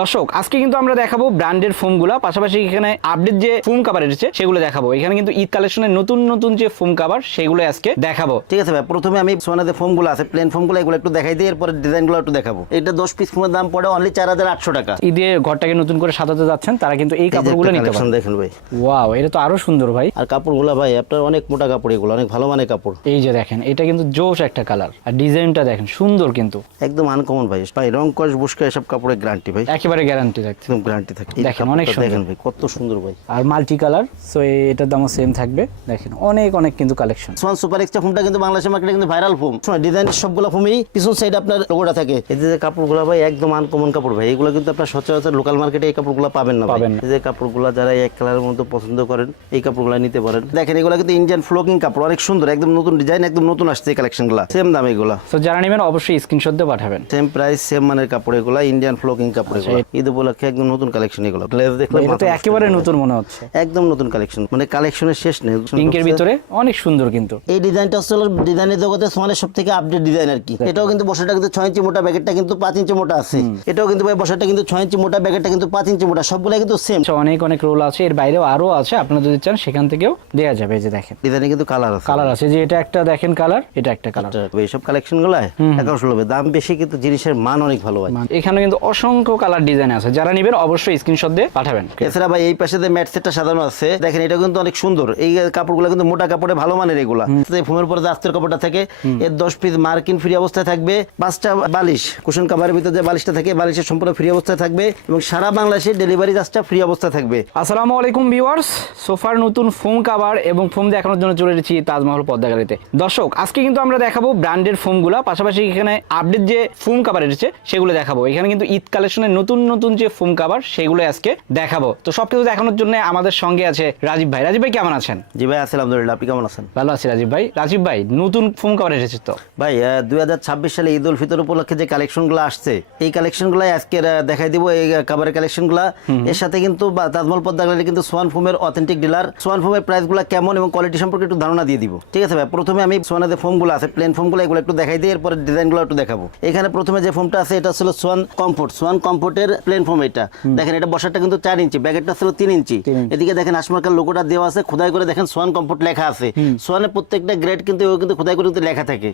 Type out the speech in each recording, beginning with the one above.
দর্শক আজকে কিন্তু আমরা দেখাবো ব্র্যান্ডের ফোমগুলো, পাশাপাশি এখানে আপডেট যে ফোম কভার এসেছে সেগুলো দেখাবো। এখানে কিন্তু ঈদ কালেকশনের নতুন নতুন যে ফোম কভার সেগুলো আজকে দেখাবো। ঠিক আছে ভাই, প্রথমে আমি সোনাতে ফোমগুলো আছে, প্লেন ফোমগুলো এগুলো একটু দেখাই দিই, এরপরে ডিজাইনগুলো একটু দেখাবো। এটা 10 পিস ফোমের দাম পড়ে অনলি 4800 টাকা। ঈদে ঘরটাকে নতুন করে সাজাতে যাচ্ছেন তারা কিন্তু এই কাপড়গুলো নিতে পারেন। দেখেন ভাই, ওয়াও, এটা তো আরো সুন্দর ভাই। আর কাপড়গুলো ভাই আপনার অনেক মোটা কাপড়, এগুলো অনেক ভালো মানের কাপড়। এই যে দেখেন, এটা কিন্তু জোশ একটা কালার, আর ডিজাইনটা দেখেন সুন্দর, কিন্তু একদম আনকমন ভাই। ভাই রং কস বুশকা এসব কাপড়ের গ্যারান্টি ভাই, একেবারে গ্যারান্টি থাকছে, একদম গ্যারান্টি থাকে। দেখেন অনেক সুন্দর, দেখেন ভাই কত সুন্দর ভাই, আর মাল্টি কালার। সো এটার দামও সেম থাকবে। দেখেন অনেক অনেক কিন্তু কালেকশন। সোয়ান সুপার এক্সট্রা ফোমটা কিন্তু বাংলাদেশের মার্কেটে কিন্তু ভাইরাল ফোম। ডিজাইন সবগুলো ফোমই পিছন সাইড আপনার লোগোটা থাকে। এই যে কাপড়গুলো ভাই একদম আনকমন কাপড় ভাই, এগুলো কিন্তু আপনার সচরাচর লোকাল মার্কেটে এই কাপড়গুলো পাবেন না। এই যে কাপড়গুলো যারা এক কালারের মধ্যে পছন্দ করেন এই কাপড়গুলো নিতে পারেন। দেখেন এগুলো কিন্তু ইন্ডিয়ান ফ্লোকিং কাপড়, অনেক সুন্দর, একদম নতুন ডিজাইন, একদম নতুন আসছে এই কালেকশনগুলো। সেম দাম এগুলো। সো যারা নেবেন অবশ্যই স্ক্রিনশট দিয়ে পাঠাবেন। সেম প্রাইস, সেম মানের কাপড় এগুলো, ইন্ডিয়ান ফ্লোকিং কাপড় এগুলো। ঈদ উপলক্ষে একদম নতুন কালেকশন এগুলো। গ্লেজ দেখলে এটা তো একেবারে নতুন মনে হচ্ছে, একদম নতুন কালেকশন, মানে কালেকশনের শেষ নেই। পিঙ্কের ভিতরে অনেক সুন্দর কিন্তু এই ডিজাইনটা হচ্ছে ডিজাইনের জগতে সোয়ানের সবথেকে আপডেট ডিজাইন আর কি। এটাও কিন্তু বসাটা কিন্তু 6 ইঞ্চি মোটা, ব্যাকেটটা কিন্তু 5 ইঞ্চি মোটা আছে। এটাও কিন্তু ভাই বসাটা কিন্তু 6 ইঞ্চি মোটা, ব্যাকেটটা কিন্তু 5 ইঞ্চি মোটা, সবগুলো কিন্তু সেম। অনেক অনেক রোল আছে, এর বাইরেও আরো আছে, আপনারা যদি চান সেখান থেকেও দেয়া যাবে। এই যে দেখেন ডিজাইনে কিন্তু কালার আছে, কালার আছে, যে এটা একটা দেখেন কালার, এটা একটা কালার। এইসব কালেকশন গুলো একাও সুলভ, দাম বেশি কিন্তু জিনিসের মান অনেক ভালো হয়। এখানে কিন্তু অসংখ্য কালার ডিজাইন আছে, যারা নেবেন অবশ্যই স্ক্রিনশট দিয়ে পাঠাবেন। এছাড়া ভাই এই পাশে যে ম্যাট সেটটা সাজানো আছে দেখেন, এটা কিন্তু অনেক সুন্দর। এই কাপড়গুলো কিন্তু মোটা কাপড়ে ভালো মানের এগুলা। ফোমের পরে যে আস্তের কাপড়টা থাকে, এর 10 পিস মার্কিন ফ্রি অবস্থায় থাকবে। 5টা বালিশ, কুশন কাভারের ভিতরে যে বালিশটা থাকে বালিশের সম্পূর্ণ ফ্রি অবস্থায় থাকবে, এবং সারা বাংলাদেশে ডেলিভারি চার্জটা ফ্রি অবস্থায় থাকবে। আসসালামু আলাইকুম ভিউয়ার্স, সোফার নতুন ফোম কাভার এবং ফোম দেখানোর জন্য চলে এসেছি তাজমহল পদ্মা গ্যালারিতে। দর্শক আজকে কিন্তু আমরা দেখাবো ব্র্যান্ডের ফোমগুলো, পাশাপাশি এখানে আপডেট যে ফোম কাভার এসেছে সেগুলো দেখাবো। এখানে কিন্তু ঈদ কালেকশনের নতুন নতুন যে ফোম কাভার সেগুলো আজকে দেখাবো। তো সবকিছু দেখানোর জন্য আমাদের সঙ্গে আছে রাজীব ভাই। রাজীব ভাই কেমন আছেন? জি ভাই আছি আলহামদুলিল্লাহ, আপনি কেমন আছেন? ভালো আছি রাজীব ভাই। রাজীব ভাই নতুন ফোম কাভার এসেছে তো ভাই 2026 সালে ঈদ উল ফিতর উপলক্ষে যে কালেকশনগুলো আসছে এই কালেকশনগুলো আজকে দেখাই দিব। এই কাভারের কালেকশনগুলো এর সাথে কিন্তু তাজমহল পদ্মা গ্যালারি কিন্তু সোয়ান ফোমের অথেন্টিক ডিলার। সোয়ান ফোমের প্রাইসগুলো কেমন এবং কোয়ালিটি সম্পর্কে একটু ধারণা দিয়ে দিব। ঠিক আছে ভাই, প্রথমে আমি সোয়ানের ফোমগুলো আছে, প্লেন ফোমগুলো এগুলো একটু দেখাই দিই, এরপরে ডিজাইনগুলো একটু দেখাবো। এখানে প্রথমে যে ফোমটা আছে এটা ছিল সোয়ান কমফোর্ট। সোয়ান কমফোর্টের প্লেন ফোম। এটা দেখেন, এটা বসাটা কিন্তু 4 ইঞ্চি, ব্যাকেটটা ছিল 3 ইঞ্চি। এদিকে দেখেন আশমার্কার লোগোটা দেওয়া আছে, খোদাই করে দেখেন সোয়ান কমফোর্ট লেখা আছে। সোয়ানের প্রত্যেকটা গ্রেড কিন্তু খোদাই করে লেখা থাকে।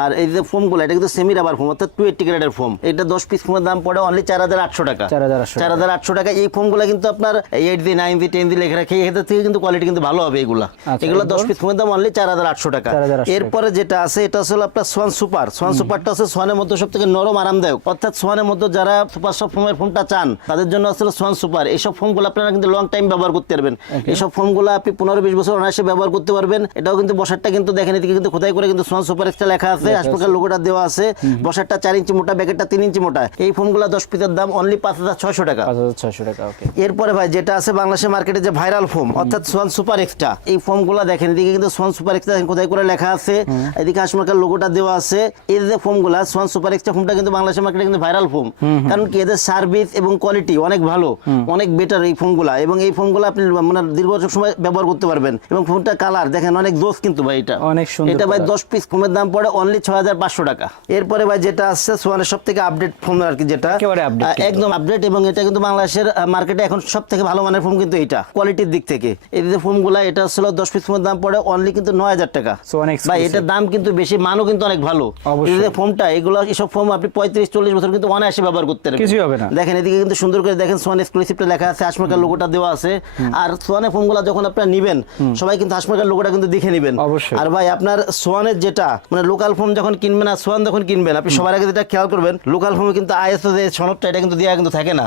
আর এই যে ফোমগুলো এটা কিন্তু সেমি রাবার ফোম, অর্থাৎ 280 গ্রেডের ফোম। এটা 10 পিস ফোমের দাম পড়ে অনলি 4800 টাকা। 4800 টাকা। এই ফোমগুলো কিন্তু আপনার 8D 9D 10D লেখা রাখে, এখান থেকে কিন্তু কোয়ালিটি কিন্তু ভালো হবে এগুলা। এগুলো 10 পিস ফোমের দাম অনলি 4800 টাকা। এরপরে যেটা আছে এটা হলো আপনার সোয়ান সুপার। সোয়ান সুপারটা হচ্ছে সোয়ানের মধ্যে সবথেকে নরম আরামদায়ক, অর্থাৎ সোয়ানের মধ্যে যারা সুপার সফট ফোমের ফোমটা চান তাদের জন্য আসলে সোয়ান সুপার। এইসব ফোমগুলো আপনারা কিন্তু লং টাইম ব্যবহার করতে পারবেন। এইসব ফোমগুলো আপনি 15-20 বছর অনায়াসে ব্যবহার করতে পারবেন। এটাও কিন্তু বসারটা কিন্তু দেখেন, এদিকে কিন্তু খোদাই করে কিন্তু সোয়ান সুপার এক্সট্রা লেখা আছে, হাসপাতাল লোগোটা দেওয়া আছে। বসারটা 4 ইঞ্চি মোটা, ব্যাকেটটা 3 ইঞ্চি মোটা। এই ফোমগুলো 10 পিসের দাম অনলি 5600 টাকা। 5600 টাকা। ওকে। এরপরে ভাই যেটা আছে বাংলাদেশের মার্কেটে যে ভাইরাল ফোম, অর্থাৎ সোয়ান সুপার এক্সট্রা। এই ফোমগুলো দেখেন, এদিকে কিন্তু সোয়ান সুপার এক্সট্রা খোদাই করে লেখা আছে, এদিকে হাসপাতাল লোগোটা দেওয়া আছে। এই যে ফোমগুলো সোয়ান সুপার এক্সট্রা ফোমটা কিন্তু বাংলাদেশের মার্কেটে কিন্তু ভাইরাল ফোম, কারণ কি এদের সার্ভিস এবং কোয়ালিটি অনেক ভালো, অনেক বেটার এই ফোমগুলো। এবং এই ফোমগুলো আপনি মানে দীর্ঘ সময় ব্যবহার করতে পারবেন। এবং ফোনটা কালার দেখেন অনেক জোস কিন্তু ভাই, এটা অনেক সুন্দর। এটা ভাই 10 পিস ফোমের দাম পড়ে অনলি 6500 টাকা। এরপরে ভাই যেটা আসছে সোয়ানের সবথেকে আপডেট ফোম আর কি, যেটা একদম আপডেট, এবং এটা কিন্তু বাংলাদেশের মার্কেটে এখন সবথেকে ভালো মানের ফোম কিন্তু এইটা কোয়ালিটির দিক থেকে। এই যে ফোমগুলো এটা ছিল 10 পিস ফোমের দাম পড়ে অনলি কিন্তু 9000 টাকা। ভাই এটার দাম কিন্তু বেশি, মানও কিন্তু অনেক ভালো। এই যে ফোমটা, এগুলো এইসব ফোম আপনি 35-40 বছর কিন্তু অনায়াসে ব্যবহার করতে পারবেন, কিছুই হবে না। দেখেন এদিকে কিন্তু সুন্দর করে দেখেন সোয়ান এক্সক্লুসিভটা লেখা আছে, হাসমার্কার লোগোটা দেওয়া আছে। আর সোয়ানের ফোমগুলো যখন আপনারা নেবেন সবাই কিন্তু হাসমার্কার লোগোটা কিন্তু দেখে নেবেন। আর ভাই আপনার সোয়ানের যেটা মানে লোকাল ফোম যখন কিনবেন আর সোয়ান যখন কিনবেন, আপনি সবার আগে যেটা খেয়াল করবেন, লোকাল ফোমে কিন্তু আইএসও যে সনদটা এটা কিন্তু দেওয়া কিন্তু থাকে না।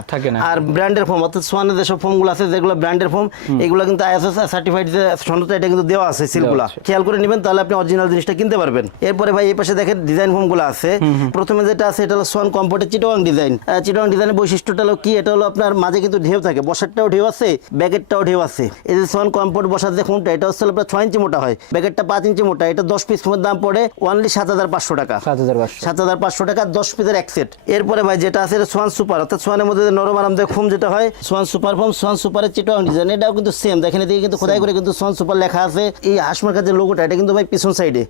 আর ব্র্যান্ডের ফোম, অর্থাৎ সোয়ানের যেসব ফোমগুলো আছে যেগুলো ব্র্যান্ডের ফোম, এগুলো কিন্তু আইএসও সার্টিফাইড যে সনদটা এটা কিন্তু দেওয়া আছে, সিলগুলো খেয়াল করে নেবেন, তাহলে আপনি অরিজিনাল জিনিসটা কিনতে পারবেন। এরপরে ভাই এই পাশে দেখেন ডিজাইন ফোমগুলো আছে। প্রথমে যেটা আছে এটা হলো সোয়ান কমফোর্টের চিটাগাং ডিজাইন। চিটাগাং ডিজাইনের বৈশিষ্ট্যটা হলো কি, এটা হলো আপনার মাঝে কিন্তু ঢেউ থাকে, বসারটাও ঢেউ আছে, ব্যাকেটটাও ঢেউ আছে। এই যে সোয়ান কমফোর্ট বসার যে ফোমটা, এটা হচ্ছে আপনার 6 ইঞ্চি মোটা হয়, ব্যাকেটটা 5 ইঞ্চি মোটা। এটা 10 পিস ফোমের দাম পড়ে অনলি 7500 টাকা। 7500 টাকা 10 পিসের এক সেট। এরপরে ভাই যেটা আছে সোয়ান সুপার, অর্থাৎ সোয়ানের মধ্যে নরম আরামদায়ক ফোম যেটা হয়, সোয়ান সুপার ফোম। সোয়ান সুপারের চিটাগাং ডিজাইন, এটাও কিন্তু সেম। দেখেন এদিকে কিন্তু খোদাই করে কিন্তু সোয়ান সুপার লেখা আছে। এই হাসমার্কার যে লোগোটা এটা কিন্তু ভাই পিছন সাইডে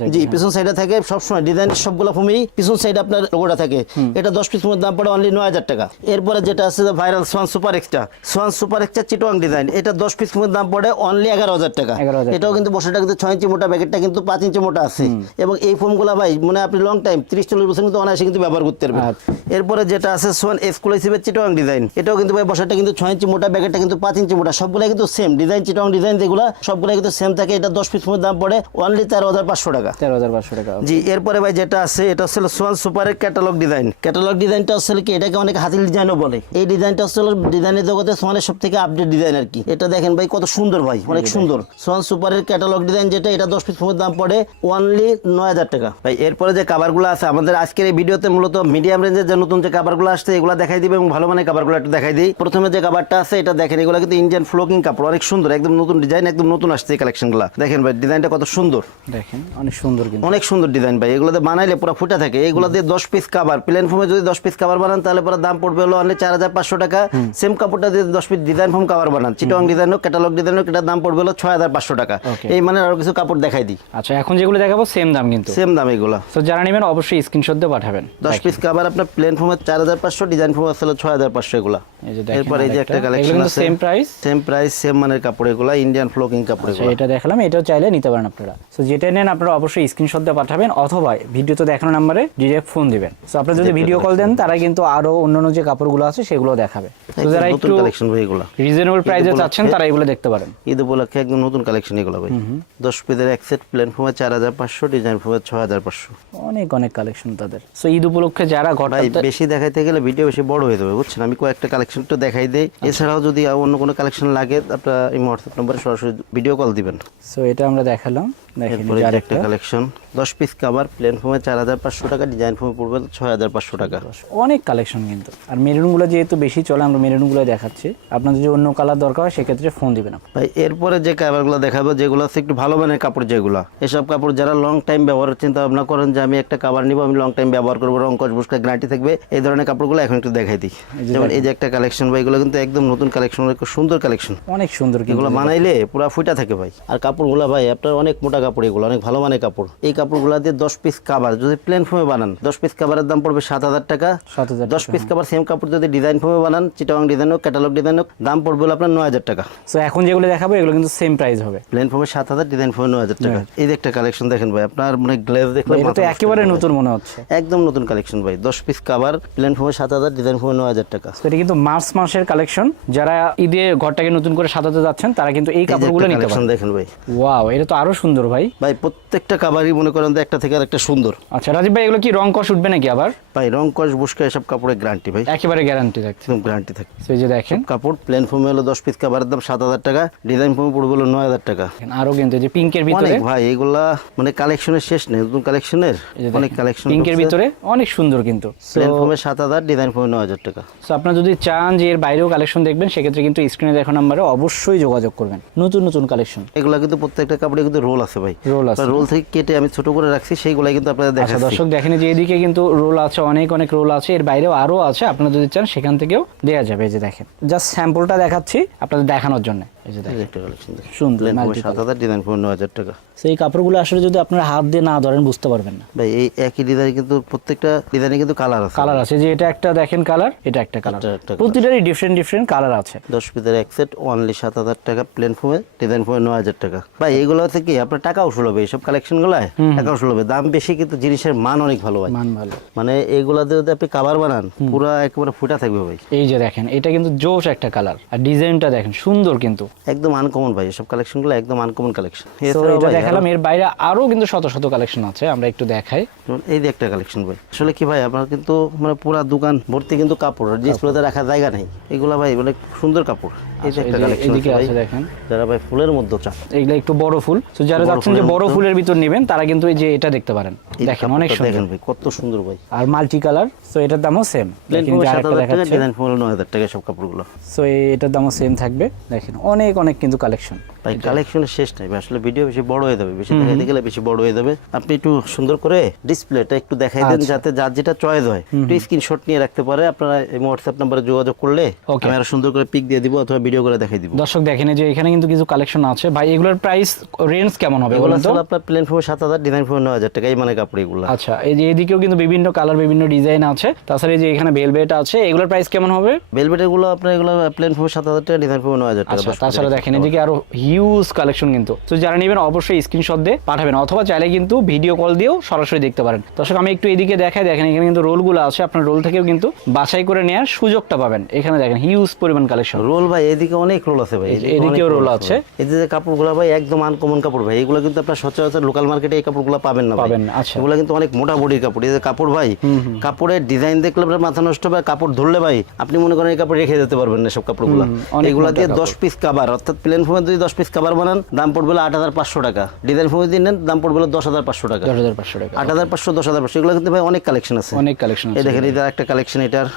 থাকে। জি, পিছন সাইডে থাকে সবসময়। ডিজাইন সবগুলো ফোমই পিছন সাইডে আপনার লোগোটা থাকে। এটা 10 পিস ফোমের দাম পড়ে অনলি 9000 টাকা। এরপরে যেটা আছে viral Swan super extra, Swan super extra চিটং ডিজাইন, এটা 10 পিস ফোমের দাম পড়ে অনলি 11000 টাকা। 11,000 এটাও কিন্তু বসাটা কিন্তু 6 ইঞ্চি মোটা, প্যাকেটটা কিন্তু 5 ইঞ্চি মোটা আছে। এবং এই ফোমগুলো ভাই মানে আপনি লং টাইম 30-40 বছর কিন্তু অনায়াসে কিন্তু ব্যবহার করতে পারবেন। এরপরে যেটা আছে সোয়ান এক্সক্লুসিভের চিটং ডিজাইন, এটাও কিন্তু ভাই বসাটা কিন্তু 6 ইঞ্চি মোটা, প্যাকেটটা কিন্তু 5 ইঞ্চি মোটা, সবগুলো কিন্তু সেম ডিজাইন, চিটং ডিজাইন যেগুলো সবগুলো কিন্তু সেম থাকে। এটা 10 পিস ফোমের দাম পড়ে অনলি 13,500 টাকা। 13,500 টাকা। জি, এরপরে ভাই যেটা আছে এটা হচ্ছে সোয়ান সুপারের ক্যাটালগ ডিজাইন। ক্যাটালগ ডিজাইনটা হচ্ছে কি, এটাকে অনেক হাতিল ডিজাইনও বলে। এই ডিজাইনটা হচ্ছে ডিজাইনের জগতে সোয়ানের সব থেকে আপডেট ডিজাইন আর কি। এটা দেখেন ভাই কত সুন্দর ভাই, অনেক সুন্দর। সোয়ান সুপারের ক্যাটালগ ডিজাইন যেটা, এটা 10 পিস ফোমের দাম পড়ে অনলি 9000 টাকা। ভাই এরপরে যে কাভারগুলো আছে আমাদের আজকের এই ভিডিওতে মূলত মিডিয়াম রেঞ্জের যে নতুন যে কাভারগুলো আসছে এগুলো দেখাই দিবে এবং ভালো মানের কাভারগুলো একটু দেখাই দিই। প্রথমে যে কাভারটা আছে এটা দেখেন, এগুলো কিন্তু ইন্ডিয়ান ফ্লোকিং কাপড়, অনেক সুন্দর, একদম নতুন ডিজাইন, একদম নতুন আসছে এই কালেকশনগুলো। দেখেন ভাই ডিজাইনটা কত সুন্দর, দেখেন অনেক সুন্দর কিন্তু, অনেক সুন্দর ডিজাইন ভাই। এগুলোতে বানাইলে পুরো ফুটা থাকে। এগুলো দিয়ে 10 পিস কাভার, প্লেন ফোমে যদি 10 পিস কাভার বানান তাহলে পরে দাম পড়বে হলো অনলি 4500 টাকা। সেম কাপড়টা দিয়ে 10 পিস ডিজাইন ফোম কাভার বানান, চিটং ডিজাইন হোক, ক্যাটালগ ডিজাইন হোক, এটার দাম পড়বে হলো 6500 টাকা। এই মানে আরো কিছু কাপড় দেখাই দিই। আচ্ছা, এখন যেগুলো দেখাবো সেম দাম কিন্তু, সেম দাম এগুলো। তো যারা নেবেন অবশ্যই স্ক্রিনশট দিয়ে পাঠাবেন। 10 পিস কাভার আপনার প্লেন ফোমে 4500, ডিজাইন ফোম আসলে 6500 এগুলো। এই যে দেখেন, এরপর এই যে একটা কালেকশন আছে, সেম প্রাইস, সেম মানের কাপড় এগুলো, ইন্ডিয়ান ফ্লোকিং কাপড় এগুলো। এটা দেখালাম, এটাও চাইলে নিতে পারেন আপনারা। সো যেটা নেন আপনারা অবশ্যই স্ক্রিনশট দিয়ে পাঠাবেন অথবা ভিডিওতে দেখানো নম্বরে ডিরেক্ট ফোন দিবেন। সো আপনারা যদি ভিডিও কল দেন তারা কিন্তু আরো অন্যান্য যে কাপড়গুলো আছে সেগুলো দেখাবে। তো যারা নতুন একটু কালেকশন ভাই এগুলো রিজনেবল প্রাইসে চাচ্ছেন তারা এগুলো দেখতে পারেন। ঈদ উপলক্ষে একদম নতুন কালেকশন এগুলো ভাই। 10 পিসের এক সেট, প্লেন ফোমে 4500, ডিজাইন ফোমে 6500। অনেক অনেক কালেকশন তাদের। সো ঈদ উপলক্ষে যারা ভাই ঘরটা বেশি দেখাইতে গেলে ভিডিও বেশি বড় হয়ে যাবে, বুঝছেন। আমি কয়েকটা কালেকশন তো দেখাই দেই, এছাড়াও যদি অন্য কোনো কালেকশন লাগে আপনারা এই হোয়াটসঅ্যাপ নম্বরে সরাসরি ভিডিও কল দিবেন। সো এটা আমরা দেখালাম, দেখেন এরপরে এই যে একটা আরেকটা কালেকশন 10 পিস কাভার, প্লেন ফোমে 4500 টাকা, ডিজাইন ফোমে পড়বে 6500 টাকা। অনেক কালেকশন কিন্তু। আর মেরুনগুলো যেহেতু বেশি চলে আমরা মেরুনগুলো দেখাচ্ছি, আপনাদের যদি অন্য কালার দরকার হয় সেক্ষেত্রে ফোন দিবেন। ভাই এরপরে যে কাভারগুলো দেখাবো যেগুলো আছে একটু ভালো মানের কাপড়, যেগুলো এসব কাপড় যারা লং টাইম ব্যবহারের চিন্তা ভাবনা করেন যে আমি একটা কাভার নিব, আমি লং টাইম ব্যবহার করবো, রং কস বুস্কা গ্যারান্টি থাকবে, এই ধরনের কাপড়গুলো এখন একটু দেখাই দিই। যেমন এই যে একটা কালেকশন ভাই, এগুলো কিন্তু একদম নতুন কালেকশন, খুব সুন্দর কালেকশন, অনেক সুন্দর কিন্তু এগুলো বানাইলে পুরো ফুটা থাকে ভাই। আর কাপড়গুলো ভাই আপনার অনেক মোটা কাপড়, এগুলো অনেক ভালো মানের কাপড়। এই কাপড়গুলো দিয়ে 10 পিস কাভার যদি প্লেন ফোমে বানান, 10 পিস কাভারের দাম পড়বে 7000 টাকা। 7000 10 পিস কাভার সেম কাপড় যদি ডিজাইন ফোমে বানান, চিটাগাং ডিজাইন হোক, ক্যাটালগ ডিজাইন হোক, দাম পড়বে হলো আপনার 9000 টাকা। সো এখন যেগুলো দেখাবো এগুলো কিন্তু সেম প্রাইস হবে। প্লেন ফোমে 7000, ডিজাইন ফোমে 9000 টাকা। এই যে একটা কালেকশন দেখেন ভাই, আপনার মানে গ্লেজ দেখলে এটা তো একেবারে নতুন মনে হচ্ছে, একদম নতুন কালেকশন ভাই। 10 পিস কাভার, প্লেন ফোমে 7000, ডিজাইন ফোমে 9000 টাকা। তো এটা কিন্তু মার্চ মাসের কালেকশন। যারা ঈদে ঘরটাকে নতুন করে সাজাতে যাচ্ছেন তারা কিন্তু এই কাপড়গুলো নিতে পারেন। দেখেন ভাই, ওয়াও, এটা তো আরো সুন্দর ভাই। ভাই প্রত্যেকটা কাভারই মনে করেন একটা থেকে আরেকটা সুন্দর। আচ্ছা রাজীব ভাই, এগুলো কি রং কস উঠবে নাকি আবার? ভাই রং কস বুস্কা এসব কাপড়ের গ্যারান্টি ভাই, একেবারে গ্যারান্টি থাকছে, একদম গ্যারান্টি থাকে। তো এই যে দেখেন কাপড় প্লেন ফোমে হলো 10 পিস কাভারের দাম 7000 টাকা, ডিজাইন ফোমে পড়বে হলো 9000 টাকা। আরো কিন্তু এই যে পিঙ্কের ভিতরে অনেক ভাই, এগুলা মানে কালেকশনের শেষ নেই, নতুন কালেকশনের অনেক কালেকশন। পিঙ্কের ভিতরে অনেক সুন্দর কিন্তু। প্লেন ফোমে 7000, ডিজাইন ফোমে 9000 টাকা। সো আপনারা যদি চান যে এর বাইরেও কালেকশন দেখবেন সেক্ষেত্রে কিন্তু স্ক্রিনে দেখানো নম্বরে অবশ্যই যোগাযোগ করবেন। নতুন নতুন কালেকশন এগুলা কিন্তু প্রত্যেকটা কাপড়ে কিন্তু রোল আছে ভাই, রোল আছে, রোল থেকে কেটে আমি ছোট করে রাখছি, সেইগুলা কিন্তু আপনাদের আচ্ছা দেখাচ্ছি। দর্শক দেখেন যে এদিকে কিন্তু রোল আছে, অনেক অনেক রোল আছে, এর বাইরেও আরো আছে, আপনারা যদি চান সেখান থেকেও দেওয়া যাবে। এই যে দেখেন জাস্ট স্যাম্পলটা দেখাচ্ছি আপনাদের দেখানোর জন্য। এই যে দেখেন একটা কালেকশন দেখেন, সুন্দর প্লেন ফোমে মাল্টি কালার। 7000, ডিজাইন ফোমে 9000 টাকা। সেই কাপড়গুলো আসলে যদি আপনারা হাত দিয়ে না ধরেন বুঝতে পারবেন না ভাই। এই একই ডিজাইন কিন্তু প্রত্যেকটা ডিজাইনে কিন্তু কালার আছে, কালার আছে, যে এটা একটা দেখেন কালার, এটা একটা কালার, এটা একটা প্রতিটারই ডিফারেন্ট ডিফারেন্ট কালার আছে। 10 পিসের এক সেট অনলি 7000 টাকা, প্লেন ফোমে, ডিজাইন ফোমে 9000 টাকা। ভাই এগুলো হচ্ছে কি আপনার টাকা উসুল হবে, এইসব কালেকশন গুলায় টাকা উসুল হবে, দাম বেশি কিন্তু জিনিসের মান অনেক ভালো ভাই, মান ভালো। মানে এগুলা দিয়ে যদি আপনি কাভার বানান পুরো একেবারে ফুটা থাকবে ভাই। এই যে দেখেন এটা কিন্তু জোশ একটা কালার, আর ডিজাইনটা দেখেন সুন্দর কিন্তু, একদম আনকমন ভাই, এসব কালেকশন গুলো একদম আনকমন কালেকশন। তো এটা দেখালাম, এর বাইরে আরো কিন্তু শত শত কালেকশন আছে, আমরা একটু দেখাই। এই যে একটা কালেকশন ভাই, আসলে কি ভাই আপনার কিন্তু মানে পুরা দোকান ভর্তি কিন্তু কাপড়, ডিসপ্লেতে রাখার জায়গা নেই, এগুলা ভাই অনেক সুন্দর কাপড়। এই যে একটা কালেকশন এদিকে আছে দেখেন, যারা ভাই ফুলের মধ্যে চান, এগুলা একটু বড় ফুল, তো যারা যাচ্ছেন যে বড় ফুলের ভিতর নেবেন তারা কিন্তু এই যে এটা দেখতে পারেন, দেখেন অনেক সুন্দর, দেখেন ভাই কত সুন্দর ভাই, আর মাল্টি কালার। সো এটার দামও সেম, প্লেন দেখেন ফোমে যে আরেকটা 7000 টাকা, দেখাচ্ছে, ডিজাইন ফোমে 9000 টাকা সব কাপড়গুলো। সো এটার দামও সেম থাকবে। দেখেন অনেক অনেক কিন্তু কালেকশন। ভাই কালেকশনের শেষ নাই ভাই, আসলে ভিডিও বেশি বড় হয়ে যাবে, বেশি দেখাইতে গেলে বেশি বড় হয়ে যাবে। আপনি একটু সুন্দর করে ডিসপ্লেটা একটু দেখাই দেন, যাতে যার যেটা চয়েস হয় একটু স্ক্রিনশট নিয়ে রাখতে পারে। আপনারা এই হোয়াটসঅ্যাপ নাম্বারে যোগাযোগ করলে আমি আরো সুন্দর করে পিক দিয়ে দিব অথবা ভিডিও করে দেখাই দিব। দর্শক দেখেন যে এখানে কিন্তু কিছু কালেকশন আছে ভাই, এগুলোর প্রাইস রেঞ্জ কেমন হবে এগুলো বলুন তো? আসলে আপনার প্লেন ফোম 7000, ডিজাইন ফোম 9000 টাকা, এই মানে কাপড় এগুলো। আচ্ছা, এই যে এদিকেও কিন্তু বিভিন্ন কালার বিভিন্ন ডিজাইন আছে, তাছাড়া এই যে এখানে ভেলভেট আছে, এগুলোর প্রাইস কেমন হবে? ভেলভেট এগুলো আপনার এগুলো প্লেন ফোম 7000 টাকা, ডিজাইন ফোম 9000 টাকা। আচ্ছা, তাছাড়া দেখেন এদিকে আরো হিউজ কালেকশন কিন্তু। তো যারা নেবেন অবশ্যই স্ক্রিনশট দিয়ে পাঠাবেন, অথবা চাইলে কিন্তু ভিডিও কল দিয়েও সরাসরি দেখতে পারেন। দর্শক আমি একটু এদিকে দেখাই, দেখেন এখানে কিন্তু রোলগুলো আছে, আপনার রোল থেকেও কিন্তু বাছাই করে নেওয়ার সুযোগটা পাবেন। এখানে দেখেন হিউজ পরিমাণ কালেকশন। রোল ভাই এদিকে অনেক রোল আছে ভাই, এদিকেও রোল আছে। এই যে কাপড়গুলো ভাই একদম আনকমন কাপড় ভাই, এগুলো কিন্তু আপনার সচরাচর লোকাল মার্কেটে এই কাপড়গুলো পাবেন না। আচ্ছা, এগুলো কিন্তু অনেক মোটা বডির কাপড়। এই যে কাপড় ভাই, কাপড়ের ডিজাইন দেখলে আপনার মাথা নষ্ট হবে, কাপড় ধরলে ভাই আপনি মনে করেন এই কাপড় রেখে যেতে পারবেন না সব কাপড়গুলো। এগুলো দিয়ে 10 পিস কভার, অর্থাৎ প্লেন ফোমে যদি 10 পিস কভার বানান দাম পড়বে 8500 টাকা, ডিজাইন ফোমে যদি নেন দাম পড়বে 10500 টাকা। 10500 টাকা, 8500, 10500, এগুলো কিন্তু ভাই অনেক কালেকশন আছে, অনেক কালেকশন আছে। এই দেখেন এটা একটা কালেকশন, এটার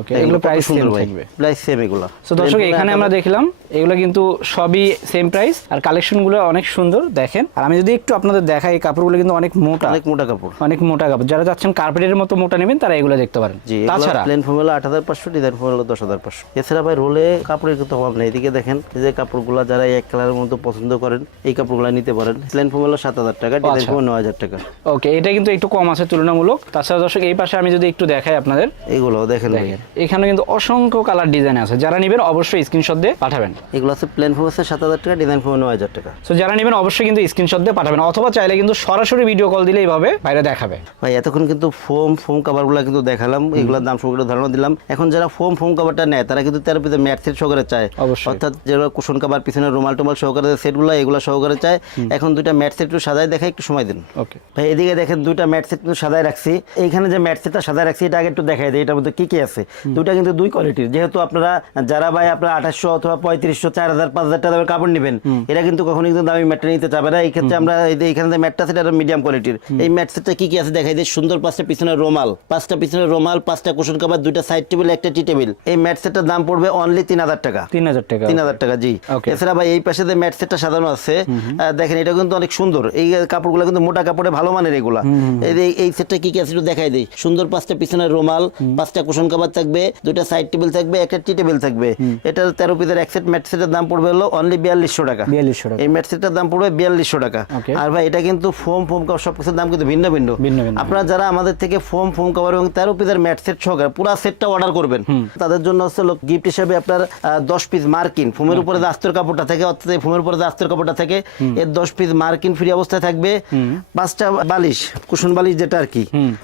ওকে, এগুলো প্রাইস সেম থাকবে, প্রাইস সেম এগুলো। সো দর্শক এখানে আমরা দেখলাম এগুলো কিন্তু সবই সেম প্রাইস, আর কালেকশনগুলো অনেক সুন্দর দেখেন। আর আমি যদি একটু আপনাদের দেখাই, এই কাপড়গুলো কিন্তু অনেক মোটা, অনেক মোটা কাপড়, অনেক মোটা কাপড়। যারা চাচ্ছেন কার্পেটের মতো মোটা নেবেন তারা এগুলো দেখতে পারেন। তাছাড়া প্লেন ফোম হলো 8500, ডিজাইন ফোম হলো 10500। এছাড়া ভাই রোলে কাপড়ের কিন্তু অভাব নেই। এদিকে দেখেন এই যে কাপড়গুলো যারা এক কালারের মতো পছন্দ করেন এই কাপড়গুলো নিতে পারেন। প্লেন ফোম হলো 7000 টাকা, ডিজাইন ফোম 9000 টাকা। ওকে, এটা কিন্তু একটু কম আছে তুলনামূলক। তাছাড়া দর্শক এই পাশে আমি যদি একটু দেখাই আপনাদের, এইগুলো দেখেন এখানে কিন্তু অসংখ্য কালার ডিজাইন আছে। যারা নেবেন অবশ্যই স্ক্রিনশট দিয়ে পাঠাবেন। এগুলো আছে প্লেন ফোম আছে 7000 টাকা, ডিজাইন ফোম 9000 টাকা। সো যারা নেবেন অবশ্যই কিন্তু স্ক্রিনশট দিয়ে পাঠাবেন, অথবা চাইলে কিন্তু সরাসরি ভিডিও কল দিলে এইভাবে বাইরে দেখাবে। ভাই এতক্ষণ কিন্তু ফোম কভারগুলো কিন্তু দেখালাম, এগুলোর দাম সবগুলো ধারণা দিলাম। এখন যারা ফোম কভারটা নেয় তারা কিন্তু 13 পিসের ম্যাট সেট সহকারে চায়, অর্থাৎ যেগুলো কুশন কভার পিছনে রুমাল টুমাল সহকারে সেটগুলো এগুলো সহকারে চায়। এখন দুইটা ম্যাট সেট একটু সাজায় দেখাই, একটু সময় দিন। ওকে ভাই এদিকে দেখেন দুইটা ম্যাট সেট কিন্তু সাজায় রাখছি। এইখানে যে ম্যাট সেটটা সাজায় রাখছি এটা আগে একটু দেখাই দিই, এটার মধ্যে কি কি আছে। দুইটা কিন্তু দুই কোয়ালিটির, যেহেতু আপনারা যারা ভাই আপনারা 2800 অথবা 3500, 4000, 5000 টাকা দামের কাপড় নেবেন, এরা কিন্তু কখনো কিন্তু দামি ম্যাটটা নিতে চাবে না। এই ক্ষেত্রে আমরা এইখানে যে ম্যাটটা আছে এটা মিডিয়াম কোয়ালিটির। এই ম্যাট সেটটা কি কি আছে দেখাই দিই। সুন্দর 5টা পিছনে রুমাল, 5টা পিছনে রুমাল, 5টা কুশন কভার, 2টা সাইড টেবিল, একটা টি টেবিল। এই ম্যাট সেটটার দাম পড়বে অনলি 3000 টাকা। 3000 টাকা, 3000 টাকা জি। এছাড়া ভাই এই পাশে যে ম্যাট সেটটা সাজানো আছে দেখেন, এটা কিন্তু অনেক সুন্দর। এই কাপড়গুলো কিন্তু মোটা কাপড়ে ভালো মানের এগুলা। এই সেটটা কি কি আছে একটু দেখাই দিই। সুন্দর 5টা পিছনে রুমাল, 5টা কুশন কভার থাকবে, 2টা সাইড টেবিল থাকবে, একটা টি টেবিল থাকবে। এটার 13 পিসের এক সেট ম্যাট সেটের দাম পড়বে হলো অনলি 4200 টাকা। 4200 টাকা, এই ম্যাট সেটটার দাম পড়বে 4200 টাকা। আর ভাই এটা কিন্তু ফোম কভার সবকিছুর দাম কিন্তু ভিন্ন ভিন্ন। আপনারা যারা আমাদের থেকে ফোম কভার এবং 13 পিসের ম্যাট সেট সহকারে পুরো সেটটা অর্ডার করবেন, তাদের জন্য হচ্ছে গিফট হিসেবে আপনার 10 পিস মার্কিন ফোমের উপরে যে আস্তর কাপড়টা থাকে, অর্থাৎ এই ফোমের উপরে যে আস্তর কাপড়টা থাকে এর 10 পিস মার্কিন ফ্রি অবস্থায় থাকবে। 5টা বালিশ, কুশন বালিশ যেটা আর কি,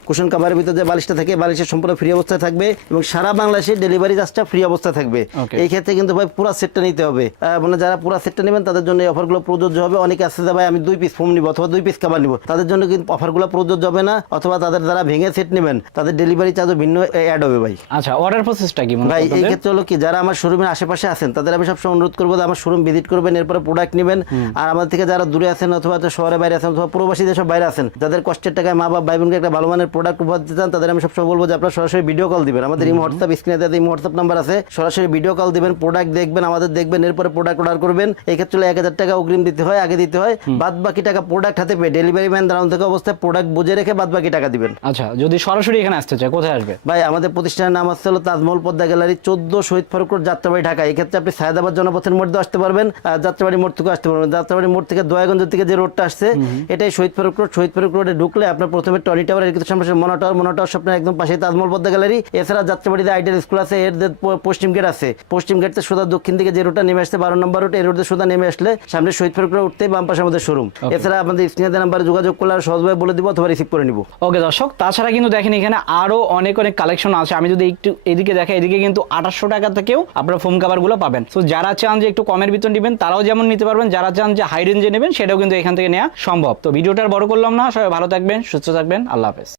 কুশন কভারের ভিতরে যে বালিশটা থাকে বালিশের সম্পূর্ণ ফ্রি অবস্থায় থাকবে, এবং সারা বাংলাদেশে ডেলিভারি চার্জটা ফ্রি অবস্থায় থাকবে। এই ক্ষেত্রে কিন্তু ভাই পুরো সেটটা নিতে হবে। মানে যারা পুরো সেটটা নেবেন তাদের জন্য এই অফারগুলো প্রযোজ্য হবে। অনেকে আছে যে ভাই আমি 2 পিস ফোম নিব অথবা 2 পিস কভার নিব, তাদের জন্য কিন্তু অফারগুলো প্রযোজ্য হবে না। অথবা তাদের যারা ভেঙে সেট নেবেন তাদের ডেলিভারি চার্জও ভিন্ন অ্যাড হবে ভাই। আচ্ছা, অর্ডার প্রসেসটা কি ভাই? এই ক্ষেত্রে হলো কি, যারা আমার শোরুমের আশেপাশে আছেন তাদের আমি সবসময় অনুরোধ করবো যে আমার শোরুম ভিজিট করবেন, এরপরে প্রোডাক্ট নেবেন। আর আমাদের থেকে যারা দূরে আছেন অথবা শহরে বাইরে আছেন অথবা প্রবাসী দেশের বাইরে আছেন, যাদের কষ্টের টাকায় মা বাবা ভাই বোনকে একটা ভালো মানের প্রোডাক্ট উপহার দিতে চান, তাদের আমি সবসময় বলবো যে আপনারা সরাসরি ভিডিও কল দিবেন। আমাদের এই হোয়াটসঅ্যাপ স্ক্রিনে দেওয়া এই হোয়াটসঅ্যাপ নাম্বার আছে, সরাসরি ভিডিও কল দিবেন, প্রোডাক্ট দেখবেন, আমাদের দেখবেন, এরপরে প্রোডাক্ট অর্ডার করবেন। এই ক্ষেত্রে 1000 টাকা অগ্রিম দিতে হয়, আগে দিতে হয়। বাদ বাকি টাকা প্রোডাক্ট হাতে পেয়ে ডেলিভারি ম্যান দাঁড়ানো থেকে অবস্থায় প্রোডাক্ট বুঝে রেখে বাদ বাকি টাকা দিবেন। আচ্ছা, যদি সরাসরি এখানে আসতে চায় কোথায় আসবে? ভাই আমাদের প্রতিষ্ঠানের নাম হচ্ছে হলো তাজমহল পদ্মা গ্যালারি, 14 শহীদ ফারুক রোড, যাত্রাবাড়ি, ঢাকা। এই ক্ষেত্রে আপনি সায়দাবাদ জনপথের মোড় দিয়ে আসতে পারবেন, যাত্রাবাড়ি মোড় থেকে আসতে পারবেন। যাত্রাবাড়ি মোড় থেকে দয়াগঞ্জ থেকে যে রোডটা আসছে এটাই শহীদ ফারুক রোড। শহীদ ফারুক রোডে ঢুকলে আপনার প্রথমে টনি টাওয়ার, এর কিছু সামনে মনো টাওয়ার স্বপ্নের একদম পাশে তাজমহল পদ্মা গ্যালারি। এছাড়া যাত্রাবাড়িতে আইডিয়াল স্কুল আছে, এর যে পশ্চিম গেট আছে, পশ্চিম গেট থেকে সোজা দক্ষিণ দিকে যে রোডটা নেমে আসছে 12 নম্বর রোড, এই রোডে সোজা নেমে আসলে সামনে শহীদ ফারুক রোড উঠতেই বাম পাশে আমাদের শোরুম। এছাড়া আমাদের স্ক্রিনে নাম্বারে যোগাযোগ করলে আর সহজভাবে বলে দিব অথবা রিসিভ করে নিব। ওকে দর্শক, তাছাড়া কিন্তু দেখেন এখানে আরো অনেক কালেকশন আছে। আমি যদি একটু এদিকে দেখাই, এদিকে কিন্তু 2800 টাকা থেকেও আপনারা ফোম কভার গুলো পাবেন। তো যারা চান যে একটু কমের ভিতর নেবেন তারাও যেমন নিতে পারবেন, যারা চান যে হাই রেঞ্জে নেবেন সেটাও কিন্তু এখান থেকে নেওয়া সম্ভব। তো ভিডিওটা বড় করলাম না, সবাই ভালো থাকবেন, সুস্থ থাকবেন, আল্লাহ হাফেজ।